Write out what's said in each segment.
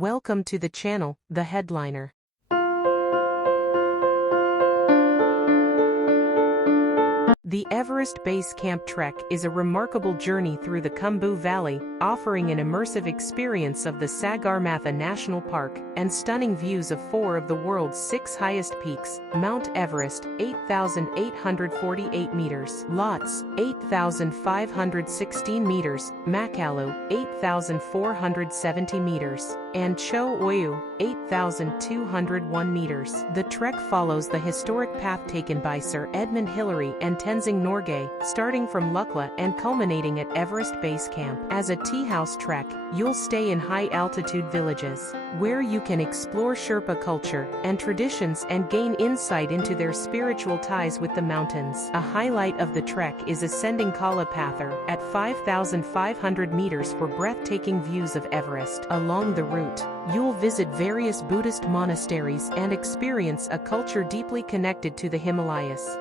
Welcome to the channel, The Headliner. The Everest Base Camp Trek is a remarkable journey through the Khumbu Valley, offering an immersive experience of the Sagarmatha National Park and stunning views of four of the world's six highest peaks: Mount Everest, 8,848 meters; Lhotse, 8,516 meters; Makalu, 8,470 meters; and Cho Oyu, 8,201 meters. The trek follows the historic path taken by Sir Edmund Hillary and Tenzing Norgay, starting from Lukla and culminating at Everest Base Camp. As a tea house trek, you'll stay in high-altitude villages, where you can explore Sherpa culture and traditions and gain insight into their spiritual ties with the mountains. A highlight of the trek is ascending Kala Patthar at 5,500 meters for breathtaking views of Everest. Along the route, you'll visit various Buddhist monasteries and experience a culture deeply connected to the Himalayas.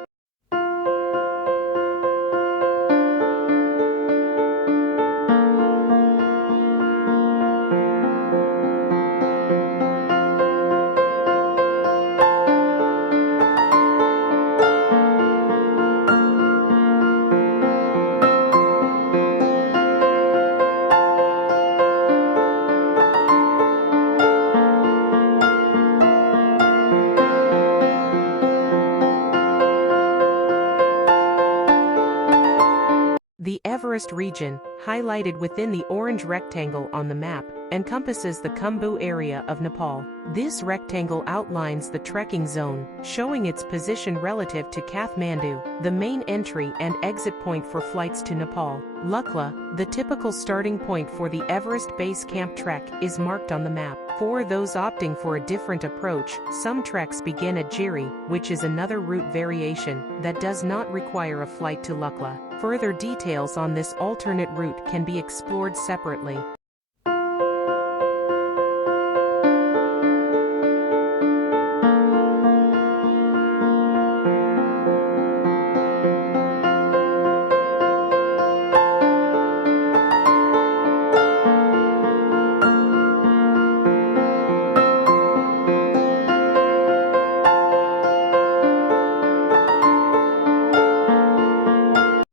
The Everest region, highlighted within the orange rectangle on the map, encompasses the Khumbu area of Nepal. This rectangle outlines the trekking zone, showing its position relative to Kathmandu, the main entry and exit point for flights to Nepal. Lukla, the typical starting point for the Everest Base Camp trek, is marked on the map. For those opting for a different approach, some treks begin at Jiri, which is another route variation that does not require a flight to Lukla. Further details on this alternate route can be explored separately.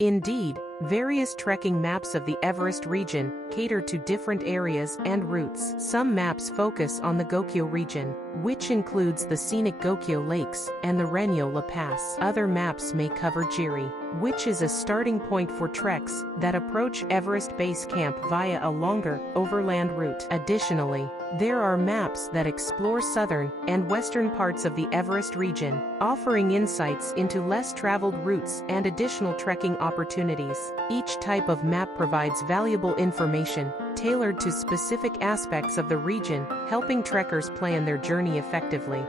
Indeed, various trekking maps of the Everest region cater to different areas and routes. Some maps focus on the Gokyo region, which includes the scenic Gokyo Lakes and the Renyo La Pass. Other maps may cover Jiri, which is a starting point for treks that approach Everest Base Camp via a longer, overland route. Additionally, there are maps that explore southern and western parts of the Everest region, offering insights into less traveled routes and additional trekking opportunities. Each type of map provides valuable information, tailored to specific aspects of the region, helping trekkers plan their journey effectively.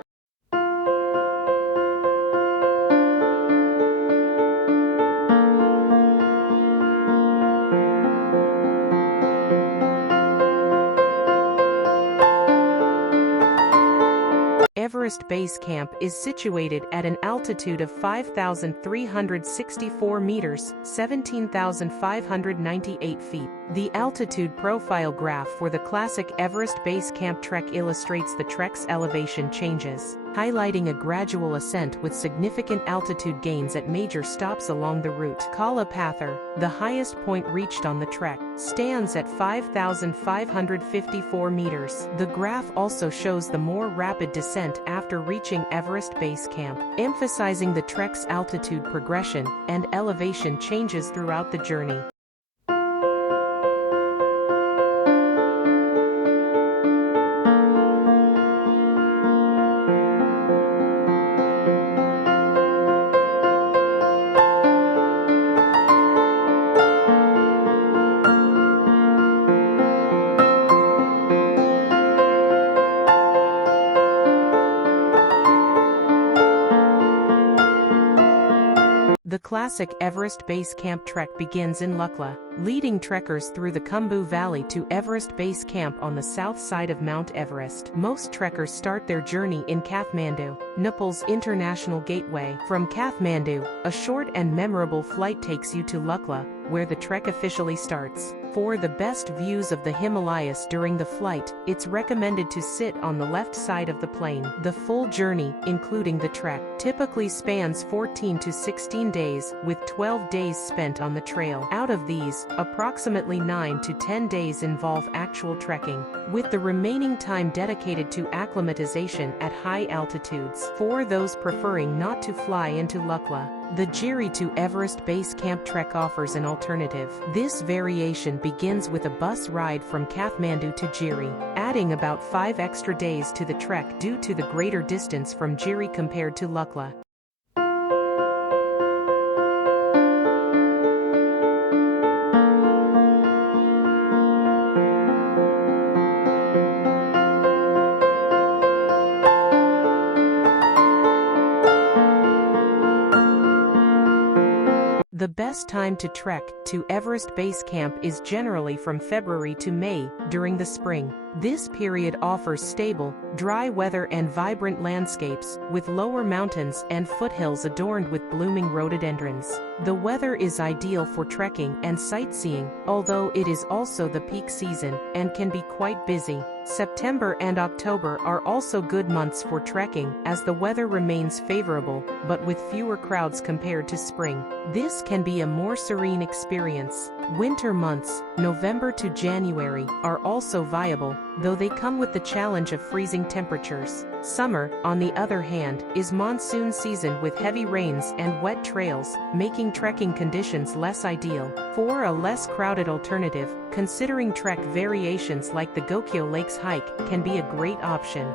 Everest Base Camp is situated at an altitude of 5,364 meters, 17,598 feet. The altitude profile graph for the classic Everest Base Camp trek illustrates the trek's elevation changes, highlighting a gradual ascent with significant altitude gains at major stops along the route. Kala Patthar, the highest point reached on the trek, stands at 5,554 meters. The graph also shows the more rapid descent after reaching Everest Base Camp, emphasizing the trek's altitude progression and elevation changes throughout the journey. The classic Everest Base Camp trek begins in Lukla, leading trekkers through the Khumbu Valley to Everest Base Camp on the south side of Mount Everest. Most trekkers start their journey in Kathmandu, Nepal's international gateway. From Kathmandu, a short and memorable flight takes you to Lukla, where the trek officially starts. For the best views of the Himalayas during the flight, it's recommended to sit on the left side of the plane. The full journey, including the trek, typically spans 14 to 16 days, with 12 days spent on the trail. Out of these, approximately 9 to 10 days involve actual trekking, with the remaining time dedicated to acclimatization at high altitudes. For those preferring not to fly into Lukla, the Jiri to Everest Base Camp trek offers an alternative. This variation begins with a bus ride from Kathmandu to Jiri, adding about 5 extra days to the trek due to the greater distance from Jiri compared to Lukla. The best time to trek to Everest Base Camp is generally from February to May, during the spring. This period offers stable, dry weather and vibrant landscapes, with lower mountains and foothills adorned with blooming rhododendrons. The weather is ideal for trekking and sightseeing, although it is also the peak season, and can be quite busy. September and October are also good months for trekking, as the weather remains favorable, but with fewer crowds compared to spring. This can be a more serene experience. Winter months, November to January, are also viable, though they come with the challenge of freezing temperatures. Summer, on the other hand, is monsoon season with heavy rains and wet trails, making trekking conditions less ideal. For a less crowded alternative, considering trek variations like the Gokyo Lakes hike can be a great option.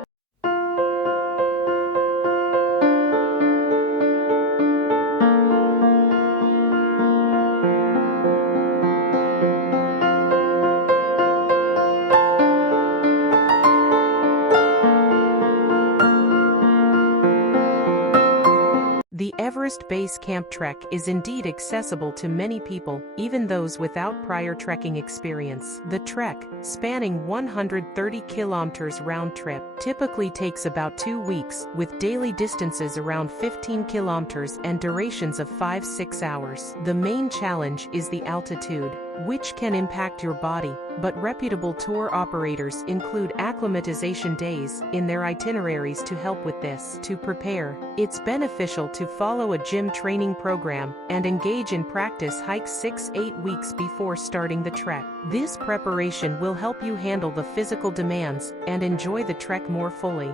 The Everest Base Camp trek is indeed accessible to many people, even those without prior trekking experience. The trek, spanning 130 kilometers round trip, typically takes about 2 weeks, with daily distances around 15 kilometers and durations of 5-6 hours. The main challenge is the altitude, which can impact your body, but reputable tour operators include acclimatization days in their itineraries to help with this. To prepare, it's beneficial to follow a gym training program and engage in practice hikes 6-8 weeks before starting the trek. This preparation will help you handle the physical demands and enjoy the trek more fully.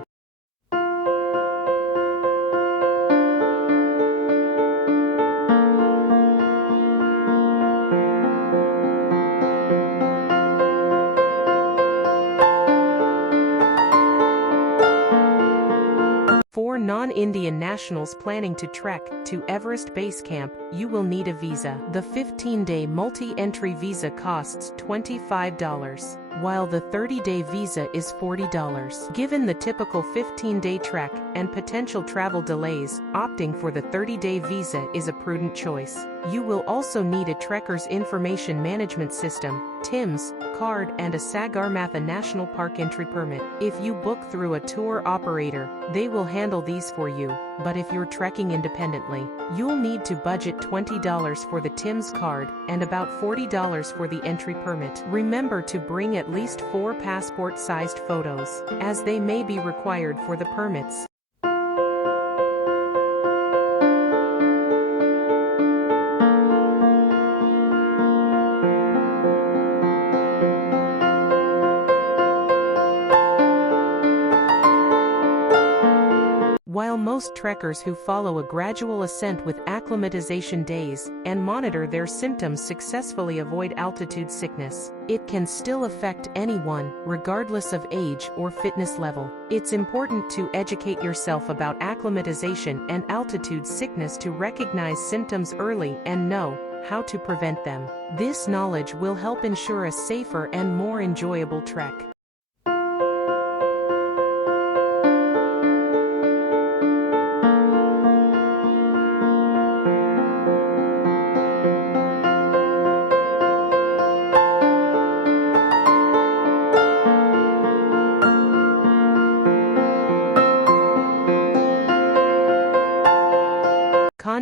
For non-Indian nationals planning to trek to Everest Base Camp, you will need a visa. The 15-day multi-entry visa costs $25, while the 30-day visa is $40. Given the typical 15-day trek and potential travel delays, opting for the 30-day visa is a prudent choice. You will also need a Trekker's Information Management System (TIMS) card and a Sagarmatha National Park entry permit. If you book through a tour operator, they will handle these for you, but if you're trekking independently, you'll need to budget $20 for the TIMS card and about $40 for the entry permit. Remember to bring at least 4 passport-sized photos, as they may be required for the permits. While most trekkers who follow a gradual ascent with acclimatization days and monitor their symptoms successfully avoid altitude sickness, it can still affect anyone, regardless of age or fitness level. It's important to educate yourself about acclimatization and altitude sickness to recognize symptoms early and know how to prevent them. This knowledge will help ensure a safer and more enjoyable trek.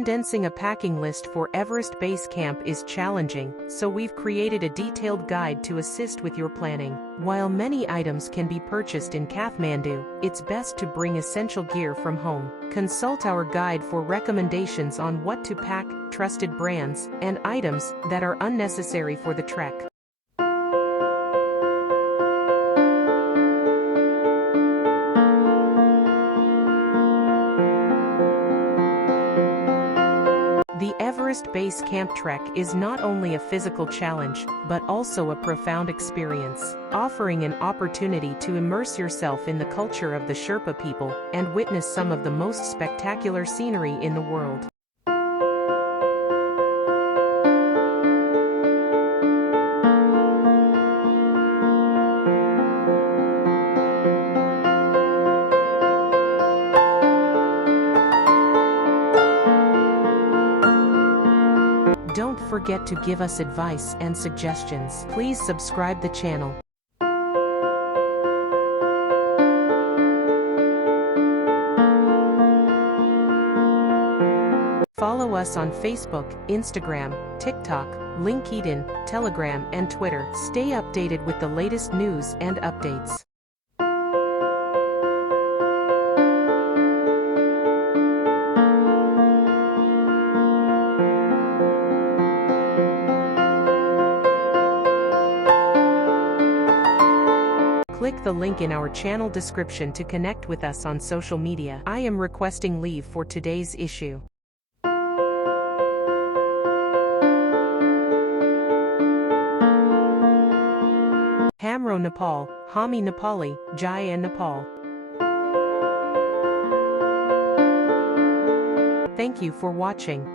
Condensing a packing list for Everest Base Camp is challenging, so we've created a detailed guide to assist with your planning. While many items can be purchased in Kathmandu, it's best to bring essential gear from home. Consult our guide for recommendations on what to pack, trusted brands, and items that are unnecessary for the trek. The Everest Base Camp trek is not only a physical challenge, but also a profound experience, offering an opportunity to immerse yourself in the culture of the Sherpa people and witness some of the most spectacular scenery in the world. Don't forget to give us advice and suggestions. Please subscribe the channel. Follow us on Facebook, Instagram, TikTok, LinkedIn, Telegram, and Twitter. Stay updated with the latest news and updates. Click the link in our channel description to connect with us on social media. I am requesting leave for today's issue. Hamro Nepal, Hami Nepali, Jaya Nepal. Thank you for watching.